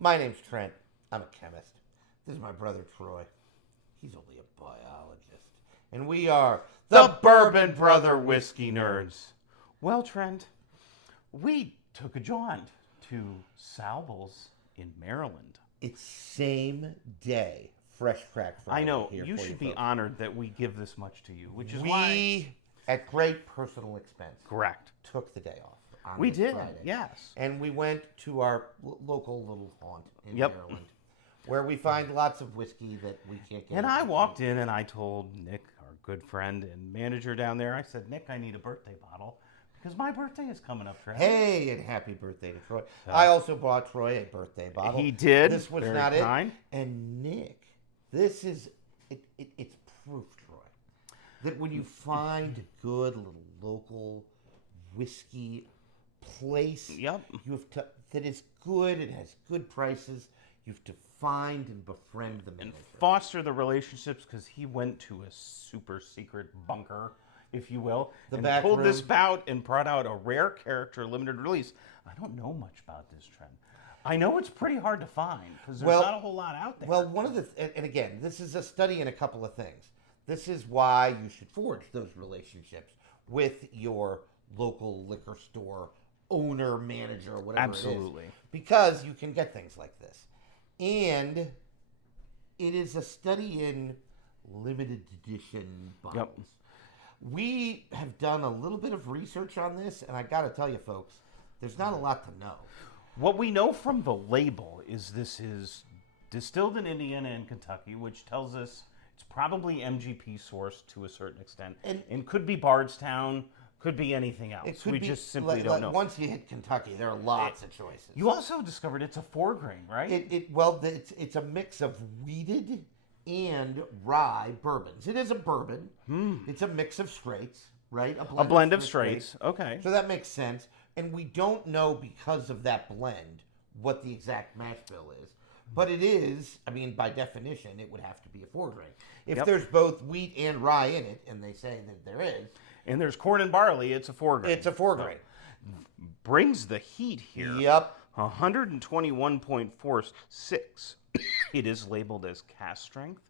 My name's Trent. I'm a chemist. This is my brother Troy. He's only a biologist. And we are The Bourbon Brother Whiskey Nerds. Well, Trent, we took a jaunt to Salville's in Maryland. It's same day, Fresh Crack Friday. I know, here you for should be folks. honored that we give this much to you, which is We, why... at great personal expense, Correct. took the day off. On We this did, Friday. yes. And we went to our local little haunt in Yep. Maryland, where we find lots of whiskey that we can't get. And I walked in and I told Nick, our good friend and manager down there, I said, Nick, I need a birthday bottle because my birthday is coming up, Trent. Hey, and happy birthday to Troy. I also bought Troy a birthday bottle. He did. This was Very not kind. it. And Nick, this is, it's proof, Troy, that when you find a good little local whiskey place Yep. you have to, that is good, it has good prices, you have to find and befriend the manager. Foster the relationships because he went to a super secret bunker, if you will, The and back pulled room. this bout and brought out a rare character limited release. I don't know much about this trend. I know it's pretty hard to find because there's not a whole lot out there. Well, one of the, and again, this is a study in a couple of things. This is why you should forge those relationships with your local liquor store owner, manager, or whatever Absolutely. it is. Because you can get things like this. And it is a study in limited edition bottles. Yep. We have done a little bit of research on this, and I got to tell you, folks, there's not a lot to know. What we know from the label is this is distilled in Indiana and Kentucky, which tells us it's probably MGP sourced to a certain extent, and could be Bardstown, could be anything else. It could We be, just simply don't know. Once you hit Kentucky, there are lots of choices. You also discovered it's a 4-grain, right? It's a mix of wheated and rye bourbons. It is a bourbon. It's a mix of straights, right? A blend of straights. Okay. So that makes sense. And we don't know, because of that blend, what the exact mash bill is. But it is, I mean, by definition, it would have to be a 4-grain. If there's both wheat and rye in it, and they say that there is. And there's corn and barley, it's a 4-grain. It's a 4-grain. Brings the heat here. Yep. 121.46. It is labeled as cask strength.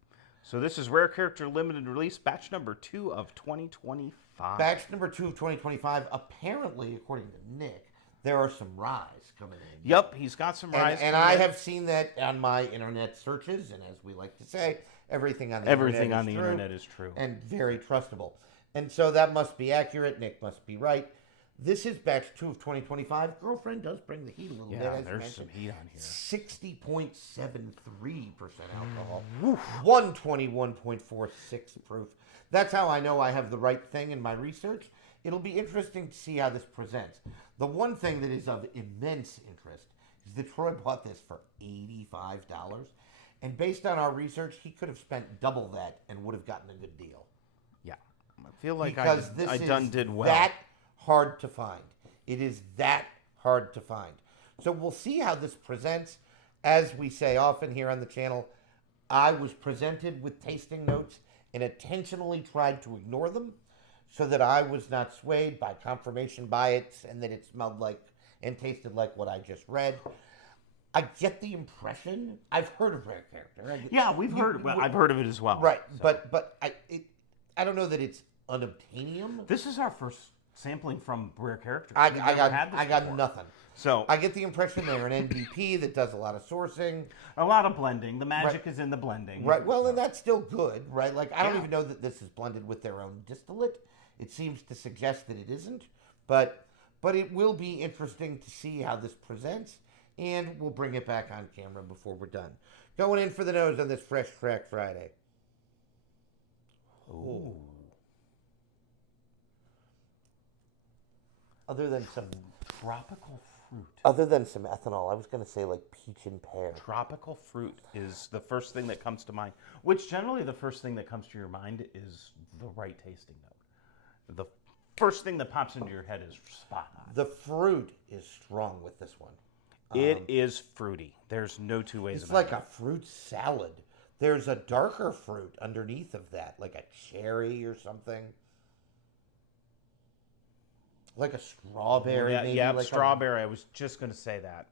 So this is Rare Character Limited Release, batch number 2 of 2025. Batch number 2 of 2025. Apparently, according to Nick, there are some ryes coming in. Yep, he's got some ryes. And I have seen that on my internet searches, and as we like to say, everything on the internet is true. And very trustable. And so that must be accurate. Nick must be right. This is batch 2 of 2025. Girlfriend does bring the heat a little bit. Yeah, As there's you some mentioned. heat on here. 60.73% alcohol. 121.46 proof. That's how I know I have the right thing in my research. It'll be interesting to see how this presents. The one thing that is of immense interest is that Troy bought this for $85. And based on our research, he could have spent double that and would have gotten a good deal. Yeah, I feel like Because I did well. That hard to find. It is that hard to find. So we'll see how this presents. As we say often here on the channel, I was presented with tasting notes and intentionally tried to ignore them so that I was not swayed by confirmation bias and that it smelled like and tasted like what I just read. I get the impression, I've heard of Rare Character. Yeah, I've heard of it as well. Right, So. but I don't know that it's unobtainium. This is our first sampling from Rare Character. I We've never had this got before. nothing. So I get the impression they're an MVP that does a lot of sourcing. a lot of blending. The magic is in the blending. Right. Well, and that's still good, right? Like, I don't Yeah. even know that this is blended with their own distillate. It seems to suggest that it isn't. But it will be interesting to see how this presents, and we'll bring it back on camera before we're done. Going in for the nose on this Fresh Crack Friday. Ooh. Other than some Tropical fruit. ethanol, I was going to say like peach and pear. Tropical fruit is the first thing that comes to mind, which generally the first thing that comes to your mind is the right tasting note. The first thing that pops into your head is spot on. The fruit is strong with this one. It is fruity. There's no two ways It's about like it. a fruit salad. There's a darker fruit underneath of that, like a cherry or something. Like a strawberry, maybe. Yeah, like strawberry. I was just going to say that.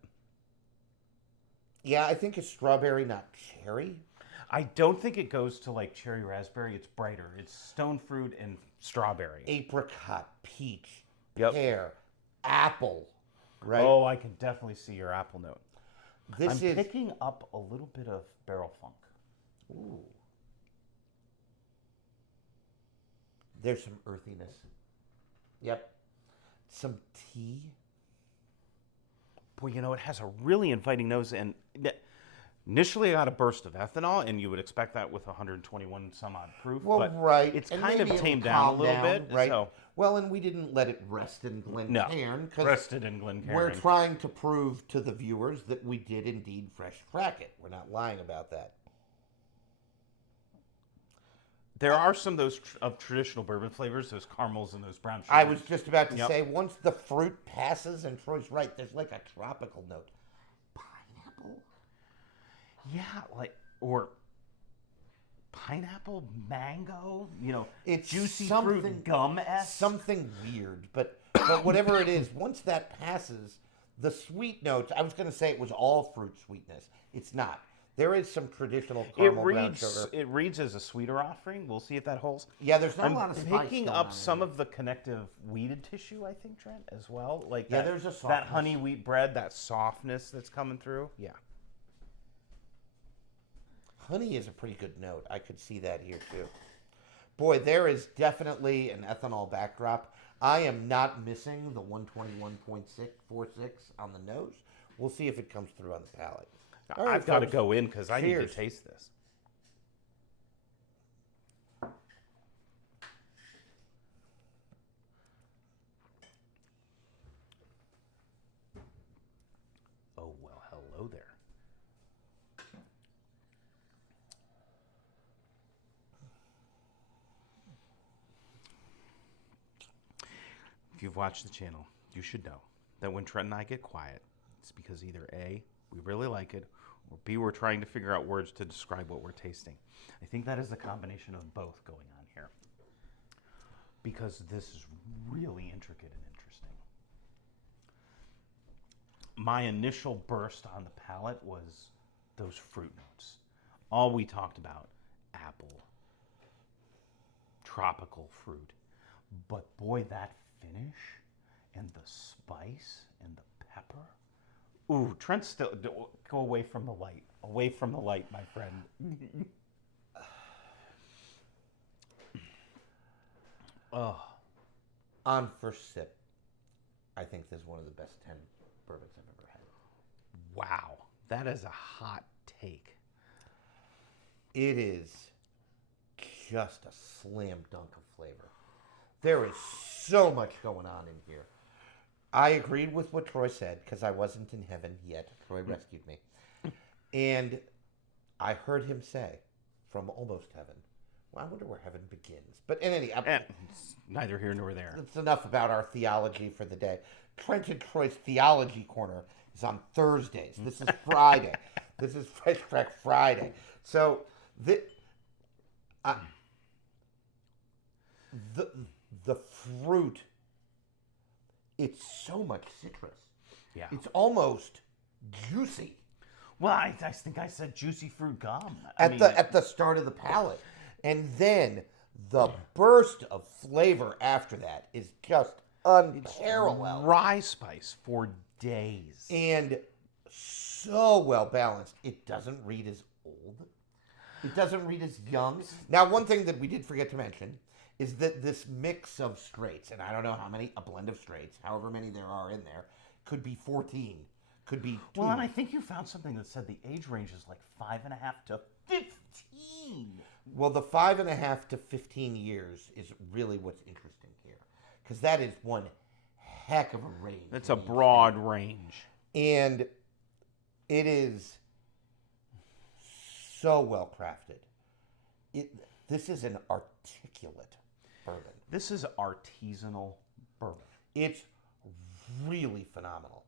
Yeah, I think it's strawberry, not cherry. I don't think it goes to like cherry raspberry. It's brighter. It's stone fruit and strawberry. Apricot, peach, Yep. pear, apple. Right. Oh, I can definitely see your apple note. This I'm is picking up a little bit of barrel funk. ooh. There's some earthiness. Yep. Some tea. Boy, you know, it has a really inviting nose. And initially, I got a burst of ethanol, and you would expect that with 121 some odd proof. Well, but right. It's And kind of maybe it'll tamed down a calm little down, bit. right? So, Well, and we didn't let it rest in Glencairn because rested in Glencairn. we're trying to prove to the viewers that we did indeed fresh crack it. We're not lying about that. There are some of those of traditional bourbon flavors, those caramels and those brown sugars. I was just about to Yep. say, once the fruit passes, and Troy's right, there's like a tropical note. Pineapple? Yeah, like, or pineapple, mango, you know, It's juicy something- fruit, gum-esque. Something weird, but whatever it is, once that passes, the sweet notes, I was going to say it was all fruit sweetness. It's not. There is some traditional caramel brown sugar. It reads as a sweeter offering. We'll see if that holds. Yeah, there's not I'm a lot of spice picking going up on in some here. of the connective wheated tissue, I think, Trent, as well. Like Yeah, that, there's a that softness. honey wheat bread, that softness that's coming through. Yeah. Honey is a pretty good note. I could see that here too. Boy, there is definitely an ethanol backdrop. I am not missing the 121.646 on the nose. We'll see if it comes through on the palate. All right, I've got to folks. go in because I need to Cheers. taste this. Oh, well, hello there. If you've watched the channel, you should know that when Trent and I get quiet, it's because either A, we really like it, or B, we're trying to figure out words to describe what we're tasting. I think that is the combination of both going on here. Because this is really intricate and interesting. My initial burst on the palate was those fruit notes. All we talked about, apple, tropical fruit. But boy, that finish and the spice and the pepper. Ooh, Trent, still go away from the light. Away from the light, my friend. Oh, On first sip, I think this is one of the best 10 bourbons I've ever had. wow. That is a hot take. It is just a slam dunk of flavor. There is so much going on in here. I agreed with what Troy said because I wasn't in heaven yet. Troy rescued me. And I heard him say from almost heaven, well, I wonder where heaven begins. But in any It's neither here nor there. that's enough about our theology for the day. Trent and Troy's Theology Corner is on Thursdays. This is Friday. This is Fresh Crack Friday. So the fruit, it's so much citrus. Yeah. It's almost juicy Well, I think I said juicy fruit gum. at the start of the palate. And then the burst of flavor after that is just unparalleled. Rye spice for days. And so well balanced. It doesn't read as old. It doesn't read as young. Now, one thing that we did forget to mention is that this mix of straights, and I don't know how many, a blend of straights, however many there are in there, could be 14, could be 2. Well, and I think you found something that said the age range is like 5.5 to 15. Well, the 5.5 to 15 years is really what's interesting here, because that is one heck of a range. It's a broad range. And it is so well crafted. This is an articulate bourbon. This is artisanal bourbon. It's really phenomenal.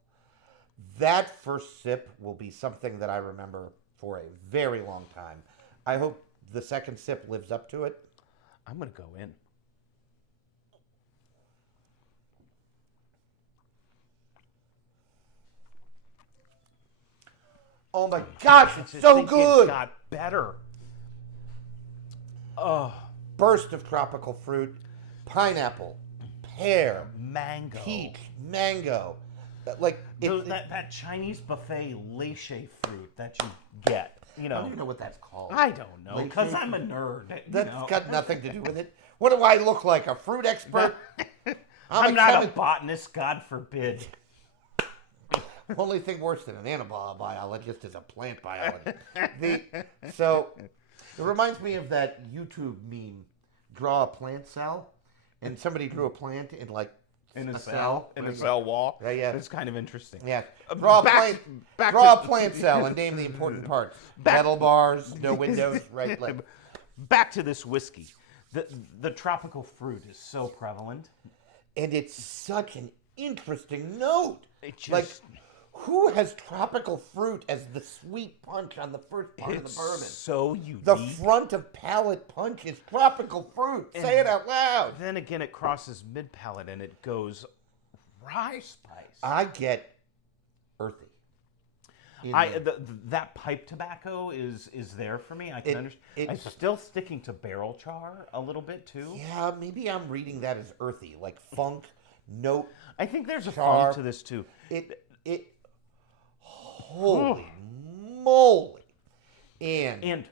That first sip will be something that I remember for a very long time. I hope the second sip lives up to it. I'm going to go in. Oh my gosh, it's I so think good. It got better. Oh, Burst of tropical fruit, pineapple, pear, mango. peach, mango. Like That Chinese buffet leche fruit that you get. You I know. don't even know what that's called. I don't know, because Leche I'm a nerd. you That's know. got nothing to do with it. What do I look like? A fruit expert? I'm not a botanist, God forbid. Only thing worse than an anabiologist is a plant biologist. So it reminds me of that YouTube meme, draw a plant cell, and somebody drew a plant in like In a cell. In a cell wall. Yeah, yeah. It's kind of interesting. Yeah. Draw back a plant cell and name the important parts. Metal bars, no windows, right leg. Back to this whiskey. The tropical fruit is so prevalent. And it's such an interesting note. It just, Like, who has tropical fruit as the sweet punch on the first part of the bourbon? So unique. The front of palate punch is tropical fruit. Say it out loud. Then again, it crosses mid palate and it goes rye spice. I get earthy. That pipe tobacco is there for me. I can understand. I'm still sticking to barrel char a little bit too. Yeah, maybe I'm reading that as earthy, like funk, note. I think there's a char. funk to this too. Holy moly! And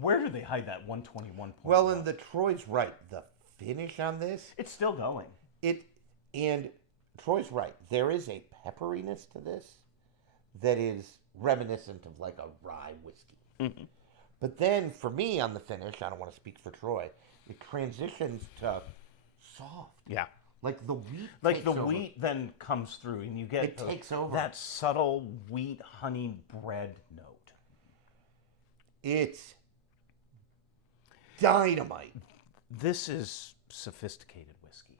where do they hide that 121? well, and the Troy's right. The finish on this, It's still going. And Troy's right. There is a pepperiness to this that is reminiscent of like a rye whiskey. Mm-hmm. But then for me on the finish, I don't want to speak for Troy, it transitions to soft. Yeah. Like the wheat. Like takes the over. wheat then comes through and you get It takes over. that subtle wheat honey bread note. It's dynamite. This is sophisticated whiskey.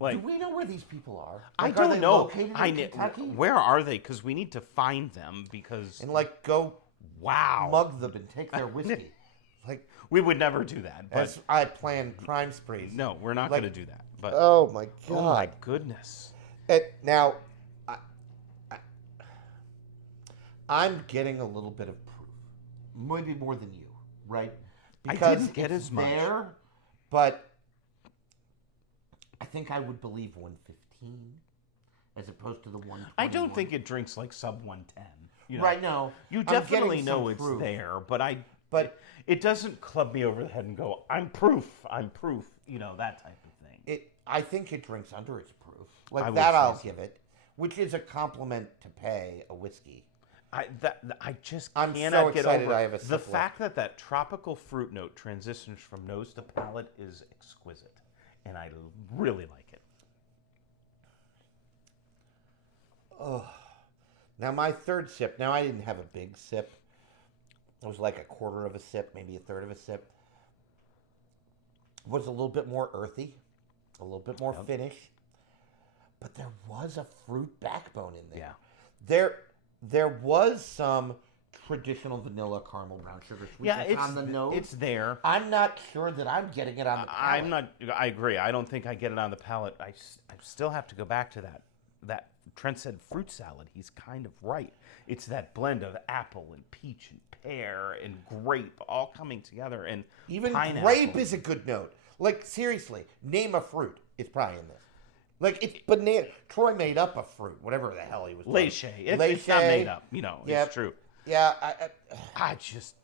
Like, Do we know where these people are? I Like, are don't they know. located in I Kentucky? Where are they? Because we need to find them. Because And like go wow, mug them and take their whiskey. Like we would never do that. But as I plan crime sprees. no, we're not Like- going to do that. But Oh my god. oh my goodness, Now, I'm getting a little bit of proof, maybe more than you, right? I Because didn't get it's as much. there, but I think I would believe 115 as opposed to the 121. I don't think it drinks like sub 110. You know? Right now, You I'm definitely getting know some it's proof. there, But it doesn't club me over the head and go, I'm proof, you know, that type of thing. I think it drinks under its proof. I Like would that, say I'll so. give it, which is a compliment to pay a whiskey. I just I'm cannot so get excited over I have a the sip left. fact that tropical fruit note transitions from nose to palate is exquisite, and I really like it. Now my third sip. Now I didn't have a big sip. It was like a quarter of a sip, maybe a third of a sip. It was a little bit more earthy, a little bit more finish, but there was a fruit backbone in there. Yeah. There was some traditional vanilla caramel brown sugar sweetness Yeah, on the nose. it's there. I'm not sure that I'm getting it on the palate. I'm not. I agree. I don't think I get it on the palate. I still have to go back to that. Trent said fruit salad. He's kind of right. It's that blend of apple and peach and pear and grape all coming together. And Even pineapple. grape is a good note. Like, seriously, name a fruit. It's probably in this. Like, it's banana. Troy made up a fruit, whatever the hell he was doing. Leche. It's not made up. You know, Yep. it's true. Yeah. I just.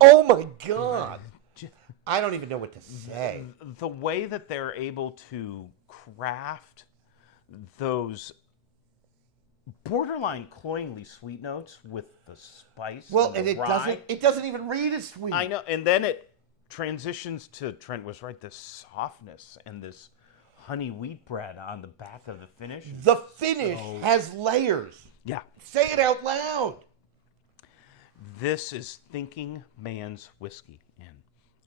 Oh, my God. I don't even know what to say. The way that they're able to craft those borderline cloyingly sweet notes with the spice. Well, and the it rye. doesn't even read as sweet. I know, and then it transitions to Trent was right. This softness and this honey wheat bread on the back of the finish. The finish has layers. Yeah, Say it out loud. this is thinking man's whiskey, and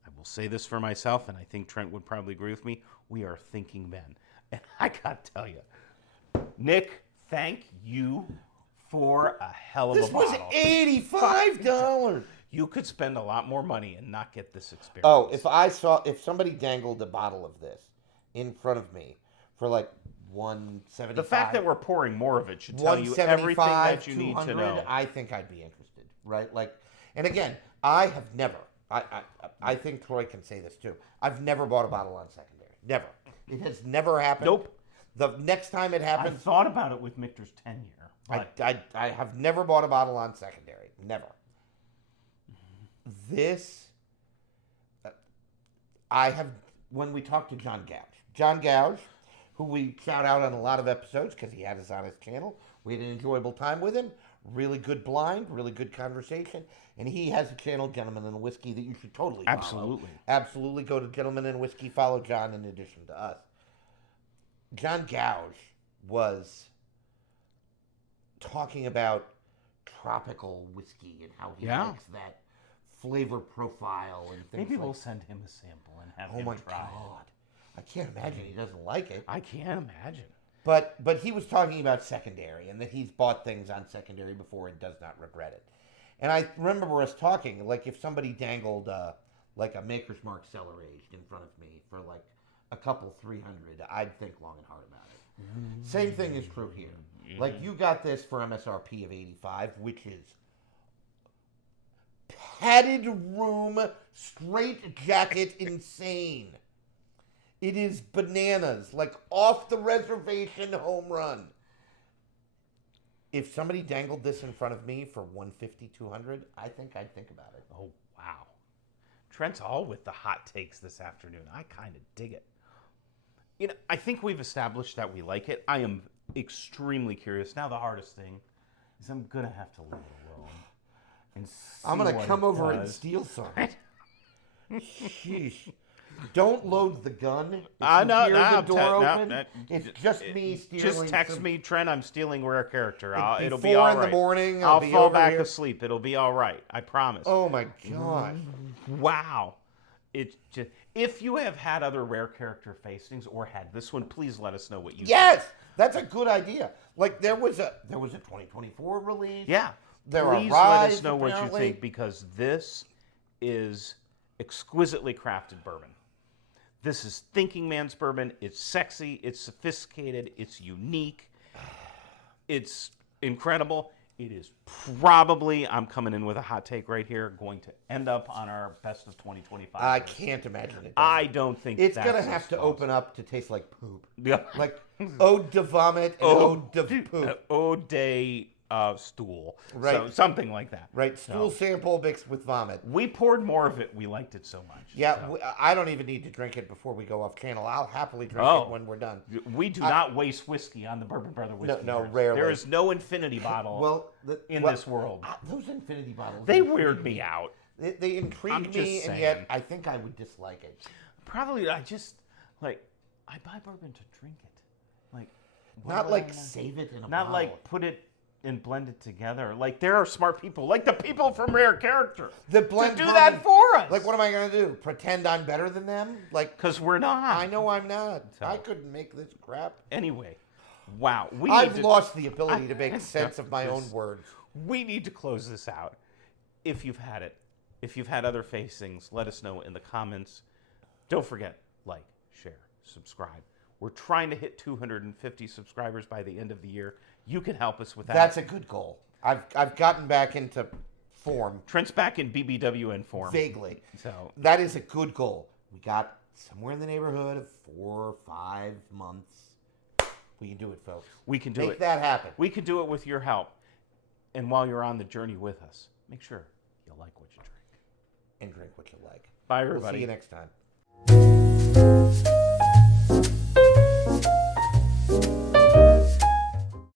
I will say this for myself, and I think Trent would probably agree with me. We are thinking men, and I gotta tell you, Nick, thank you for a hell of This a was bottle. $85. You could spend a lot more money and not get this experience. Oh, if somebody dangled a bottle of this in front of me for like 175. The fact that we're pouring more of it should tell you everything that you need to know. I think I'd be interested, right? Like, and again, I have never. I think Troy can say this too. I've never bought a bottle on secondary. Never. It has never happened. Nope. The next time it I happens, thought about it with Michter's tenure. I have never bought a bottle on secondary. Never. This, I have, when we talked to John Gouge, who we shout out on a lot of episodes because he had us on his channel. We had an enjoyable time with him. Really good blind, really good conversation. And he has a channel, Gentleman and Whiskey, that you should totally follow. Absolutely. Absolutely go to Gentleman and Whiskey. Follow John in addition to us. John Gouge was talking about tropical whiskey and how he likes that flavor profile and things. Maybe like we'll send him a sample and have him my try God. I can't imagine he doesn't like it. I can't imagine. But he was talking about secondary and that he's bought things on secondary before and does not regret it. And I remember us talking, like if somebody dangled like a Maker's Mark cellar aged in front of me for like a couple 300, I'd think long and hard about it. Same thing is true here. Like you got this for MSRP of 85, which is padded room, straight jacket insane. It is bananas, like off the reservation home run. If somebody dangled this in front of me for 150, 200, I think I'd think about it. Oh, wow. Trent's all with the hot takes this afternoon. I kind of dig it. You know, I think we've established that we like it. I am extremely curious. Now the hardest thing is I'm going to have to leave it alone. And I'm going to come over and steal some. Sheesh. Don't load the gun. If you hear the door open, it's just me stealing. Just text me, Trent, I'm stealing Rare Character. It'll be 4 all in right. the morning. I'll be fall over back here. asleep. It'll be all right. I promise. Oh my gosh. Wow. It just, if you have had other Rare Character facings or had this one, please let us know what you Yes, that's a good idea. Like there was a 2024 release. Yeah. There please are let us know apparently. what you think because this is exquisitely crafted bourbon. This is thinking man's bourbon. It's sexy. It's sophisticated. It's unique. It's incredible. It is probably, I'm coming in with a hot take right here, going to end up on our best of 2025. I can't imagine it. I don't think it's that's going to have to possible. open up to taste like poop. Yeah. Like ode de vomit and ode de poop. Ode de stool. Right. So, something like that. Right. Stool sample mixed with vomit. We poured more of it. We liked it so much. Yeah. So. I don't even need to drink it before we go off channel. I'll happily drink it when we're done. We do not waste whiskey on the Bourbon Brother whiskey. No, rarely. There is no infinity bottle in this world. Those infinity bottles. They weird me out. They intrigue me, and yet I think I would dislike it. Probably, I just, like, I buy bourbon to drink it. Like, not like save it in a bottle. Not like put it and blend it together. Like, there are smart people, like the people from Rare Character, that blend to do that for us. Like, what am I going to do? Pretend I'm better than them? Like, because we're not. I know I'm not. So, I couldn't make this crap. Anyway, wow. I've lost the ability to make sense of my own words. We need to close this out. If you've had it, if you've had other facings, let us know in the comments. Don't forget, like, share, subscribe. We're trying to hit 250 subscribers by the end of the year. You can help us with that. That's a good goal. I've gotten back into form. Trent's back in BBWN form. Vaguely. So that is a good goal. We got somewhere in the neighborhood of 4 or 5 months. We can do it, folks. We can do it. Make that happen. We can do it with your help. And while you're on the journey with us, make sure you like what you drink. And drink what you like. Bye, everybody. We'll see you next time.